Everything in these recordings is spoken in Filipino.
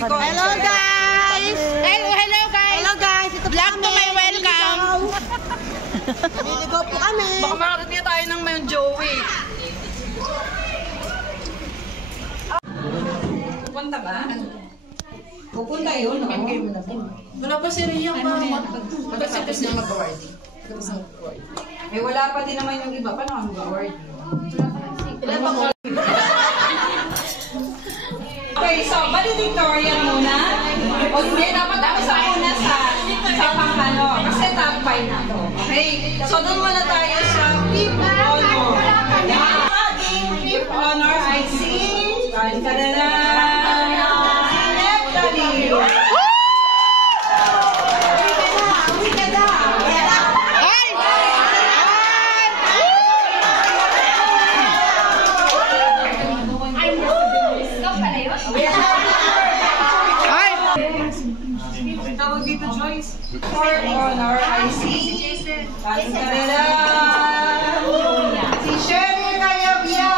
Hello guys! Hello guys! Hello guys! Ito vlog to my welcome! Naliligo po kami! Baka makarating tayo ng may Joey. Pupunta ba? Pupunta yun, no? Wala pa si Rian pa. Tapos na mag-award. Eh wala pa din naman yung iba. Paano ang mag-award? Okay, so valedictorian muna. O hindi, dapat sa muna sa pangkano. Kasi top 5 na to. Okay, so doon muna tayo sa fifth honor. Yung ating fifth honor ay si Neptali. Tawag dito, Joyce. For honor, I see. Si Sherry Cayabia.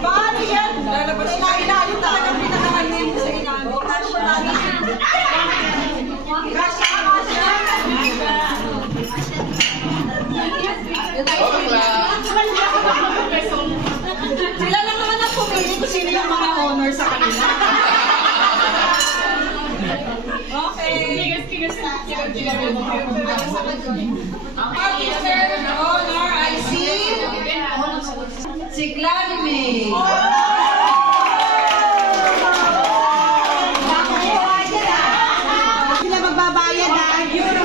Paano yan? Lalabas na ilalim talagang pinakahalin sa ilalim. Sila lang naman ang pumili kung sino yung mga honor sa kanila. Okay. Officer honor, I see. Si Gladys. Sila magbabayad na. Euro.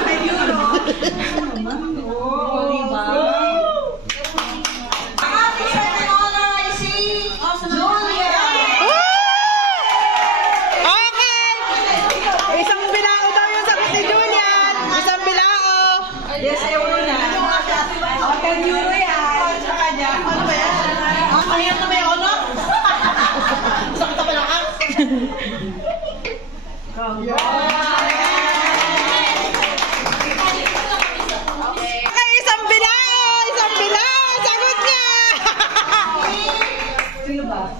Oh, diba? Yes, euro na. Okay, euro yan. Sa kanya. Ano ba yan? Ano yan na may ono? Sakit na pala ka. Okay, isang bilao! Isang bilao! Sagot niya! Sino ba?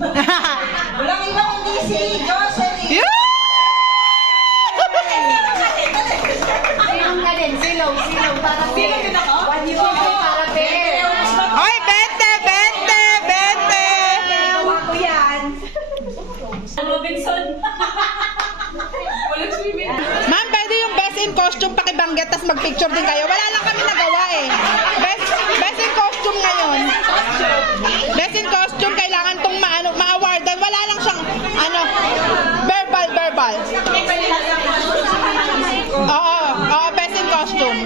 Walang iba kundi si Jocelyn. Silaw. Para sila yun ako? Para pera. Hoy, 20! Ewan ko yan. Robinson. Walang swimming. Ma'am, pwede yung best in costume pakibanggit tas magpicture din kayo. Wala lang kami nagawa eh. Best in costume ngayon. Best in costume, kailangan tong ma-awardan. Wala lang siyang, verbal. Oo, best in costume.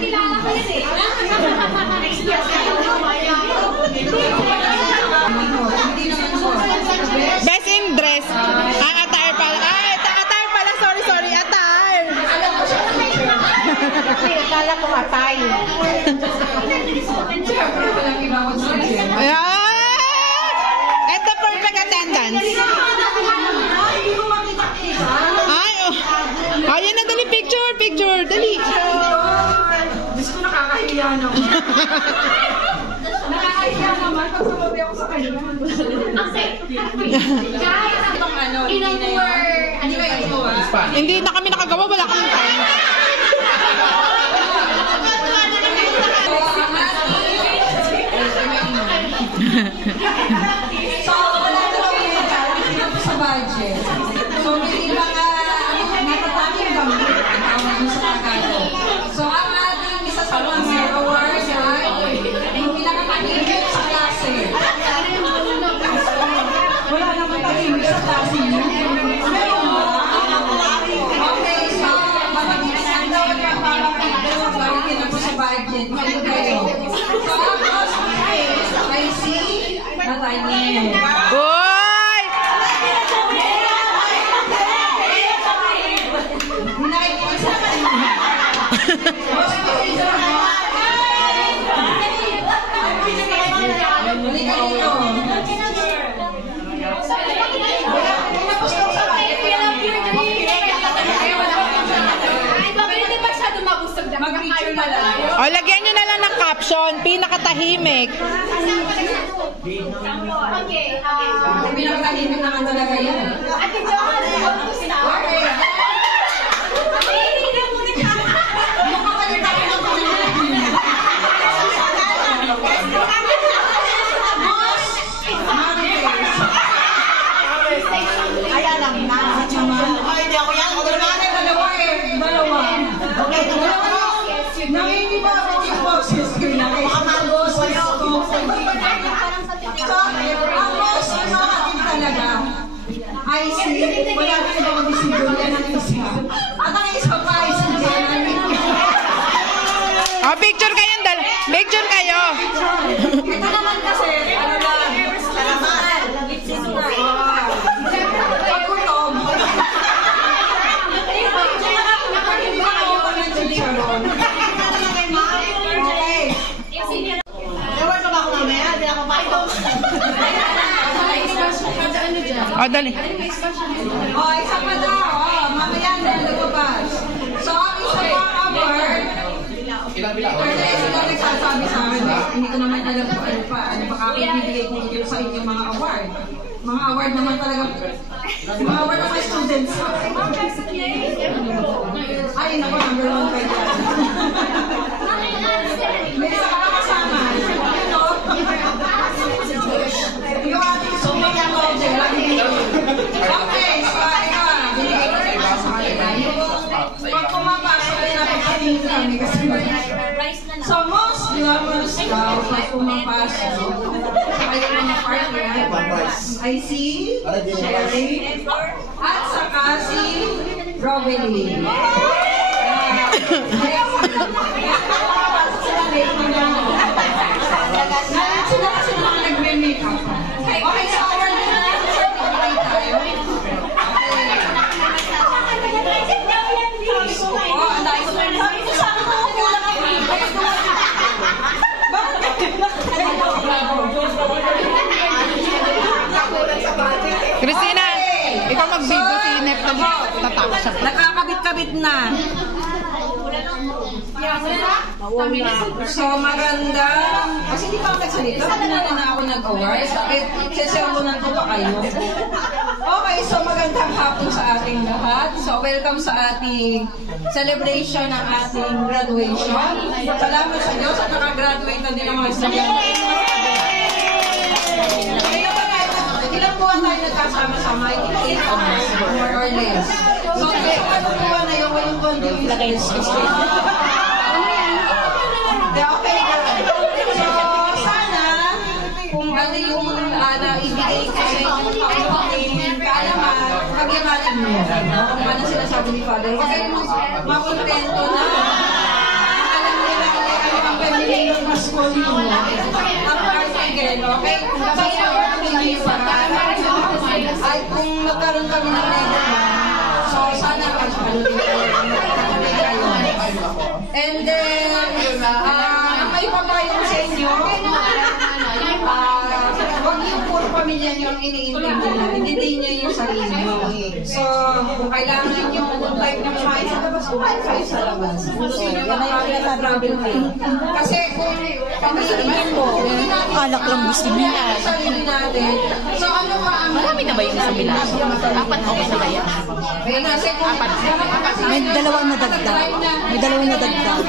Best in dress. Attire pala. Attire pala. Sorry. Attire. Kala ko atay. And the perfect attendance. Ayan na, dali picture. Dali. Diyos ko, nakakahiya naman. Nakakahiya naman pag sumabi ako sa kanya. Hindi na kami nakagawa, wala kaming time. So, wala na kami sa budget. So, may mga natataming bangkit sa Tagalog. So, ang ating isa sa mga awards ay yung pinakatahimik sa klase. Wala naman tahimik sa klase niyo. Okay, so, mapag-isang daw yung balikin ako sa budget. Ano kayo? So, ang cost I see Natalie. Hoy! Mag-picture na lang. O, lagyan nyo na lang ng caption, pinakatahimik. Pinakatahimik naman talaga yan. Ate John, Okay. Ayan lang na. Ay, hindi ako yan. Dalawa. Nangingiba ako yung boses ko na. Baka mag-boses ko. So, ang boss natin talaga ay si, wala ka na ako disibulan ng isa. At ang isa pa ay si Jenny. O, picture kayong picture kayo. Ito naman kasi, ano lang, salamat. Pagkutom. Okay. Ewan ka ba ako mamaya? Hindi ako pakito. O, dali. Oh, isa pa daw. Oh, mamaya na lumabas. So, ang isa pa award. Kasi sila nagsasabi sa akin, hindi ko naman alam kung ano pa kakibigay ko sa inyo mga award. Mga award naman talaga, mga award ng mga students. Ay, naku, number 1 pa yan. May isa ka kasama. Yung ating sumaya mo, okay, so ikaw, binigay ko sa iba sa kanila. Pag pumapasok ay napakatingin kami kasi so most glamorous daw pag pumapasok sa kayo mga partner ay si Sherry at saka si Robin. Sila kasi mga nagme-makeup. Okay, so award na natin certificate tayo. Oh, ang dahil ko sabi ko sa akin na kulang ang Christina, ikaw mag-video si Nep tatapos siya. nakakabit-kabit na. So, maganda. Kasi hindi pa ako nagsalita. Pinala na ako nag-award. Sesermonan ko pa kayo. Okay, so magandang hapon sa ating lahat. So, welcome sa ating celebration ng ating graduation. Salamat sa Diyos at nakagraduate na din ang mga estudyante. Ilang buwan tayo nagkasama-sama? 8 months, more or less. So, anong buwan na yung continuous? Okay, so sana kung ano yung naibigay ko sa inyong kaalaman, pag-imanin mo. Kung ano sinasabi ni Father. Huwag kayong makontento na alam nila ano ang pamilya ng Paskol mo. Ang article, okay? Kasi ang pamilya ay kung magkaroon kami ng negative, so sana and then, ang may papayo ko sa inyo, huwag yung puro pamilya nyo ang iniintindi nyo. Intindi nyo yung sarili nyo. So, kung kailangan nyo kung type ng kumain sa labas, kumain kayo sa labas. Kung sino makakita-travel kayo. Kasi kung pamilya po, Alak lang gusto niya. sarili natin. So, ano pa ang... Marami na ba yung sa Milano? Apat okay na kaya? Ayun na, kasi kung... May dalawang nadagdag. May dalawang nadagdag.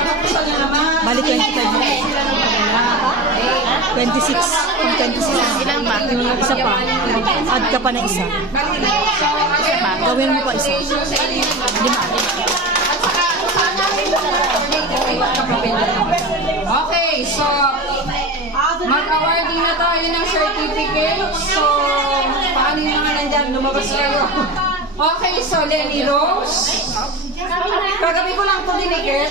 Bali 25 na. 26. Kung 26. Ilan ba? Isa pa. Add ka pa na isa. Gawin mo pa isa. 5. Okay, so mag-awarding na tayo ng certificate. So, paano yung mga nandyan? Lumabas kayo. Okay, so Lenny Rose. Kagabi ko lang ito dinikit.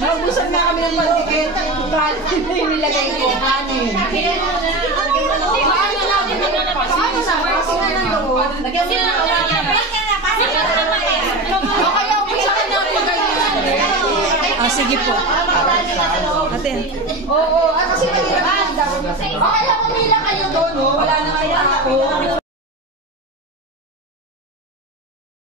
Naubusan na kami ng pandikit. Paano yung nilagay ko? Kanin. Paano na? Kasi na lang doon. O kaya umpisa ka na Sige po. Ate. Oo, kasi mahirap. O kaya pumila kayo doon, no? Wala na kayo ako.